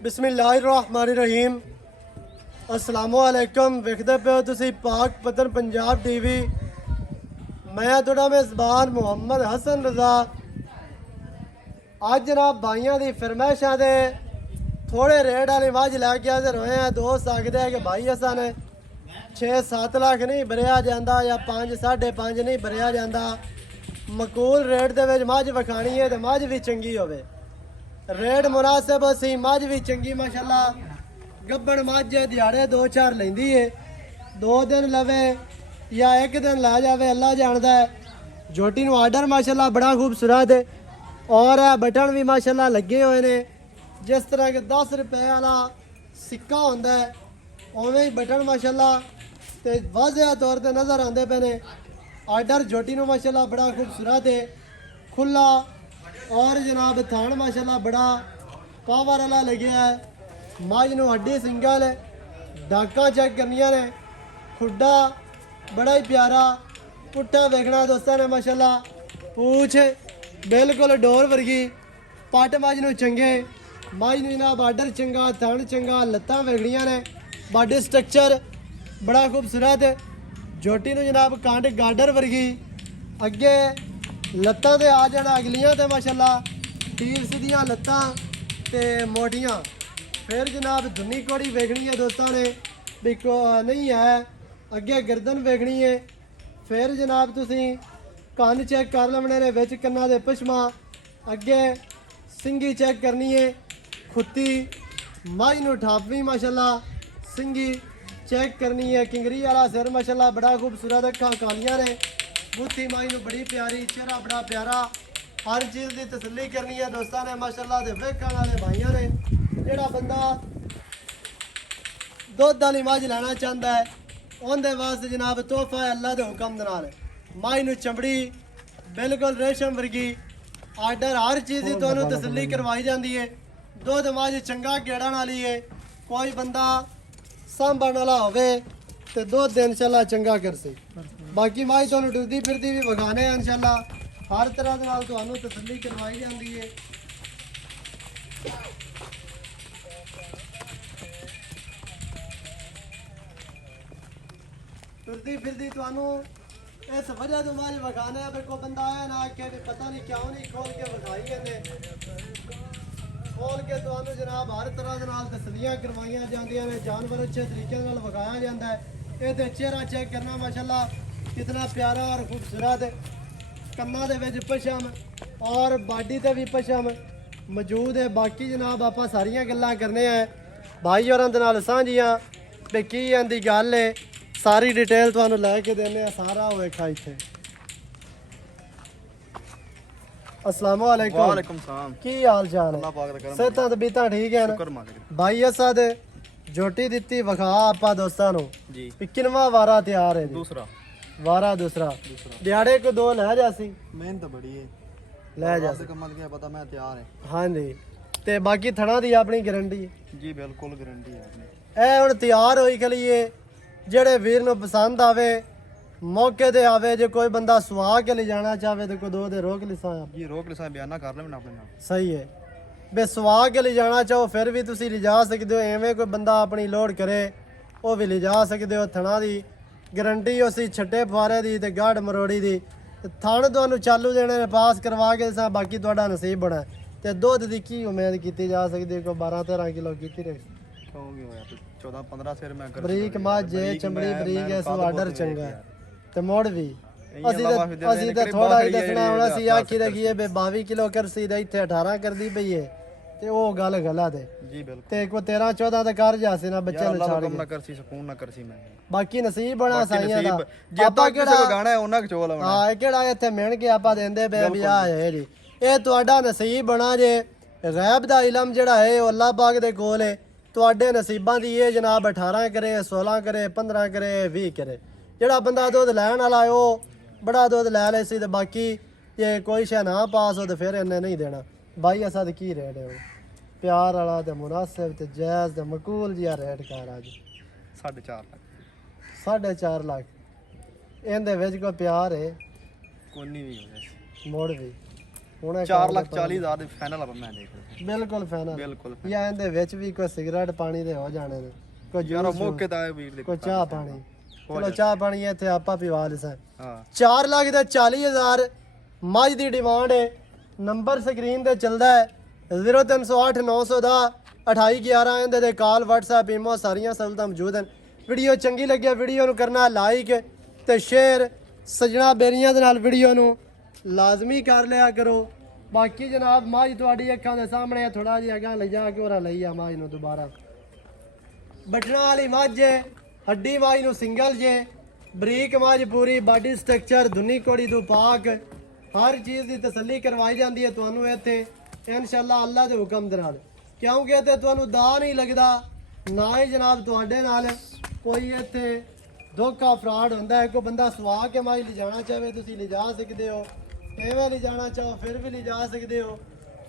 बिस्मिल्लाहिर्रहमानिर्रहीम अस्सलामुअलैकुम वेखदे पे हो तुसी पाक पतन पंजाब टीवी। मैं थोड़ा मेज़बान मुहम्मद हसन रज़ा। अज जनाब भाइयों की फरमाइशा दे थोड़े रेट वाली मझ लैके हाजिर होए हैं। दोस्त आखते हैं कि भाई असा ने 6-7 लाख नहीं भरिया जाता या 5-5.5 नहीं भरिया जाता। मकूल रेट दे विच मझ विखानी है तो मझ भी चंगी होवे, रेट मुनासिब सी, मझ भी चंगी माशाल्लाह। गब्बड़ मझ दिहाड़े 2-4 लेंदी है, 2 दिन लवे या 1 दिन ला जावे अल्लाह जानदा है। झोटी नूं आर्डर माशाल्लाह बड़ा खूबसूरत है और बटन भी माशाल्लाह लगे हुए ने। जिस तरह के 10 रुपए वाला सिक्का होंदा है उवें ही बटन माशाल्लाह ते वाज़ेह तौर ते नज़र आते पे ने। आर्डर झोटी नूं माशाल्लाह बड़ा खूबसूरत है, खुला और जनाब थान माशाल्लाह बड़ा पावर वाला लगे है। मझ नूं हड्डी सिंगल है, डाका चेक करनिया ने, खुड्डा बड़ा ही प्यारा, पुट्ठा वेखना दोस्तों ने माशाल्लाह। पूछ बिल्कुल डोर वर्गी, पट मझ नूं चंगे, मझ नूं जनाब आर्डर चंगा, थन चंगा, लत्तां वेखनिया ने, बॉडी स्ट्रक्चर बड़ा खूबसूरत है। झोटी नूं जनाब कंड गाडर वर्गी, अगे लत्तां ते आ जाना अगलियां ते माशाल्लाह तीर सीधियां लत्तां ते मोटियां। फिर जनाब धुनी कोड़ी वेखनी है दोस्तों ने भी नहीं है, अगे गर्दन वेखनी है। फिर जनाब तुसी कन्न चेक कर लवने ने, विच कन्ना दे पछमा, अगे सिंगी चेक करनी है, खुत्ती मझ नूं ठापवी माशाल्लाह, सिंगी चेक करनी है। किंगरी वाला सिर माशाल्लाह बड़ा खूबसूरत, अखां कालियां ने, बुत्ती माई नूं बड़ी प्यारी, चेहरा बड़ा प्यारा। हर चीज़ की तसल्ली करनी है दोस्तों ने माशाल्लाह। दे वेखण वाले भाइयों ने जिहड़ा बंदा दुध वाली मझ लैना चाहता है उनके वास्ते जनाब तोहफा है अल्लाह के हुक्म दे नाल। मझ नूं चमड़ी बिल्कुल रेशम वर्गी, आर्डर हर चीज़ की तुहानूं तसल्ली करवाई जाती है। दुध मझ चंगा गेड़न वाली है, कोई बंदा सांभण वाला होवे ते दुध इंशाल्लाह चंगा करसी। बाकी मझ तुहानूं टुरदी फिरदी भी विखाने इंशाल्लाह, हर तरह दे नाल तुहानूं तसल्ली करवाई जाती है। टुरदी फिरदी तुहानूं इस वजह तो मझ विखाने भी कोई बंदा आया ना आखे भी पता नहीं क्यों नहीं खोल के विखाई इन्हें, खोल के तुहानूं जनाब हर तरह दे नाल तसल्लियां करवाइयां जांदियां ने, जानवर अच्छे तरीके नाल विखाया जाता है। ये तो चेहरा चेक करना माशाल्लाह कितना प्यारा और खूबसूरत है। कन्ना दे विच पछम और बाडी ते भी पछम मौजूद है। बाकी जनाब आपां सारियां गल्लां करने हैं भाई होरां दे नाल सांझियां भी की आंदी गल है, सारी डिटेल तुहानूं लैके देने आ। सारा वेखा इत्थे। अस्सलाम वालेकुम। वालेकुम सलाम। की हाल चाल है? अल्लाह पाक दा करम। सेहतां तबीयतां ठीक है ना? शुक्र मालिक भाई असा दे झोटी दित्ती विखा आपां दोस्तां नूं जी। भी किनवा वारा तैयार है जी? दूसरा वारा दूसरा दिहाड़े को 2 लै जासी, मेहनत बड़ी है, लै आपसे जासी। कमत क्या पता, मैं तैयार है हाँ जी, ते बाकी थणा दी अपनी गारंटी जी, बिल्कुल गारंटी है अपनी। ए हुण तैयार होई खलीए। जेड़े वीर नूं पसंद आवे मौके ते आवे, जे कोई बंदा सुआ के ले जाना चाहे तो कोई 2 दे रोक लिसा जी रोक लिसा बयाना कर लेना अपने नाल। सही है। बे सुआ के ले जाना चाहो फिर भी तुसी ले जा सकते हो, एवें कोई बंदा अपनी लोड करे वो भी ले जा सकते हो। थणा दी गारंटी उसी छट्टे फुआरे दी ते गाढ़ मरोड़ी दी। थण तुहानूं चालू देने ने पास करवा के सा, बाकी तुहाडा नसीब बना। ते दुध दी की उम्मीद की जा सकती है? कोई 12-13 किलो की रहे क्यों भी होया 14-15 सिर मैं कर बरीक मझ चमड़ी बरीक है, सो आर्डर चंगा है ते मुड़ भी ਅਸੀਂ ਤਾਂ ਥੋੜਾ ਹੀ ਦੱਸਣਾ ਹੁਣ। ਅਸੀਂ ਆਖੀ ਰਖੀਏ ਬੇ 22 ਕਿਲੋ ਕਰਸੀ ਤੇ ਇੱਥੇ 18 ਕਰਦੀ ਪਈ ਏ ਤੇ ਉਹ ਗੱਲ ਗਲਤ ਹੈ जी बिल्कुल। ਤੇ ਕੋ 13-14 ਤਾਂ ਕਰ ਜਾਸੇ ਨਾ ਬੱਚੇ ਨੂੰ अल्लाह ਛੱਡ हुक्म ਕੇ। ना करसी, सुकून ना करसी मैं। ਬਾਕੀ ਨਸੀਬ ਬਣਾ ਸਾਈਆਂ ਦਾ। ਜੇ ਆਪਾਂ ਆਪਾਂ ਕਿਸੇ ਕੋ ਗਾਣਾ ਹੈ ਉਹਨਾਂ ਕੋ ਚੋਲ ਆਉਣਾ। ਹਾਂ, ਇਹ ਕਿਹੜਾ ਇੱਥੇ ਮਿਣ ਕੇ ਆਪਾਂ ਦਿੰਦੇ ਪਏ ਵੀ ਆ ਹੈ ਜੀ, ਇਹ ਤੁਹਾਡਾ ਨਸੀਬ ਬਣਾ ਜੇ। ਗੈਬ ਦਾ ਇਲਮ ਜਿਹੜਾ ਹੈ ਉਹ ਅੱਲਾਹ ਪਾਕ ਦੇ ਕੋਲ ਹੈ। ਤੁਹਾਡੇ ਨਸੀਬਾਂ ਦੀ ਇਹ ਜਨਾਬ 18 ਕਰੇ, 16 ਕਰੇ, 15 ਕਰੇ, 20 ਕਰੇ। ਜਿਹੜਾ ਬੰਦਾ ਦੁੱਧ ਲੈਣ ਵਾਲਾ ਹੈ ਉਹ बड़ा दुध लै ले सी, बाकी जे कोई शह ना पास हो तो फिर इन्हें नहीं देना। भाई असा तो की रेट है वो प्यार वाला तो मुनासिब तो जायज़ तो मकूल जिहा रेट कर अज 4.5 लाख। 4.5 लाख इहदे विच कोई प्यार है कोई नहीं भी हो मुड़ भी ਹੁਣੇ 4,40,000 ਦੇ ਫਾਈਨਲ ਆਪਾਂ ਮੈਂ ਦੇਖ ਰਿਹਾ ਬਿਲਕੁਲ ਫਾਈਨਲ ਬਿਲਕੁਲ ਜਾਂ ਇਹਦੇ ਵਿੱਚ ਵੀ ਕੋਈ ਸਿਗਰਟ ਪਾਣੀ ਦੇ ਹੋ ਜਾਣੇ ਨੇ, ਕੋਈ ਯਾਰ ਜੂਸ ਮੌਕੇ ਤਾਂ ਆਏ ਵੀਰ ਦੇ ਕੋਈ ਚਾਹ ਪਾਣੀ। ਚਲੋ ਚਾਹ ਪਾਣੀ ਇੱਥੇ ਆਪਾਂ ਪੀਵਾ ਲਿਸਾਂ। ਹਾਂ 4,40,000 ਮੱਝ ਦੀ ਡਿਮਾਂਡ ਹੈ। ਨੰਬਰ ਸਕਰੀਨ ਤੇ ਚੱਲਦਾ ਹੈ 0308 900 ਦਾ 2811 ਇਹਦੇ ਤੇ ਕਾਲ WhatsApp ਈਮੋ ਸਾਰੀਆਂ ਸਹੂਲਤਾਂ ਮੌਜੂਦ ਹਨ। ਵੀਡੀਓ ਚੰਗੀ ਲੱਗੇ ਵੀਡੀਓ ਨੂੰ ਕਰਨਾ ਲਾਈਕ ਤੇ ਸ਼ੇਅਰ, ਸਜਣਾ ਬੇਰੀਆਂ ਦੇ ਨਾਲ ਵੀਡੀਓ ਨੂੰ ਲਾਜ਼ਮੀ ਕਰ ਲਿਆ ਕਰੋ। ਬਾਕੀ ਜਨਾਬ ਮੱਝ ਤੁਹਾਡੀ ਅੱਖਾਂ ਦੇ ਸਾਹਮਣੇ ਥੋੜਾ ਜਿਹਾ ਅਗਾਂਹ ਲਿਜਾ ਕੇ ਹੋਰਾਂ ਲਈ ਆ ਮੱਝ ਨੂੰ ਦੁਬਾਰਾ। ਬਟਨਾ ਵਾਲੀ ਮੱਝ ਜੇ, ਹੱਡੀ ਮੱਝ ਨੂੰ ਸਿੰਗਲ ਜੇ, ਬਰੀਕ ਮੱਝ ਪੂਰੀ ਬਾਡੀ ਸਟਰਕਚਰ ਦੁਨੀ ਕੋੜੀ ਤੋਂ ਪਾਕ ਹਰ ਚੀਜ਼ ਦੀ ਤਸੱਲੀ ਕਰਵਾਈ ਜਾਂਦੀ ਹੈ ਤੁਹਾਨੂੰ ਇੱਥੇ ਇਨਸ਼ਾਅੱਲਾ ਅੱਲਾ ਦੇ ਹੁਕਮ ਦੇ ਨਾਲ, ਕਿਉਂਕਿ ਇੱਥੇ ਤੁਹਾਨੂੰ ਦਾ ਨਹੀਂ ਲੱਗਦਾ ਨਾ ਹੀ ਜਨਾਬ ਤੁਹਾਡੇ ਨਾਲ ਕੋਈ ਇੱਥੇ ਧੋਖਾ ਫਰਾਡ ਹੁੰਦਾ ਹੈ। ਕੋਈ ਬੰਦਾ ਸਵਾ ਕੇ ਮੱਝ ਲਿਜਾਣਾ ਚਾਹੇ ਤੁਸੀਂ ਲਿਜਾ ਸਕਦੇ ਹੋ, ਐਵੇਂ ਲਿਜਾਣਾ ਚਾਹੋ ਫਿਰ ਵੀ ਲਿਜਾ ਸਕਦੇ ਹੋ।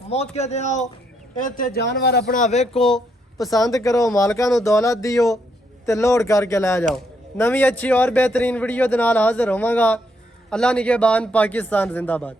ਮੌਕੇ ਤੇ ਆਓ ਇੱਥੇ ਜਾਨਵਰ ਆਪਣਾ ਵੇਖੋ, ਪਸੰਦ ਕਰੋ, ਮਾਲਕਾਂ ਨੂੰ ਦੌਲਤ ਦਿਓ ਤੇ ਲੋਡ ਕਰਕੇ ਲੈ ਜਾਓ। ਨਵੀਂ ਅੱਛੀ ਔਰ ਬਿਹਤਰੀਨ ਵੀਡੀਓ ਦੇ ਨਾਲ ਹਾਜ਼ਰ ਹੋਵਾਂਗਾ। ਅੱਲਾ ਨਿਗਹਿਬਾਨ, ਪਾਕਿस्तान जिंदाबाद।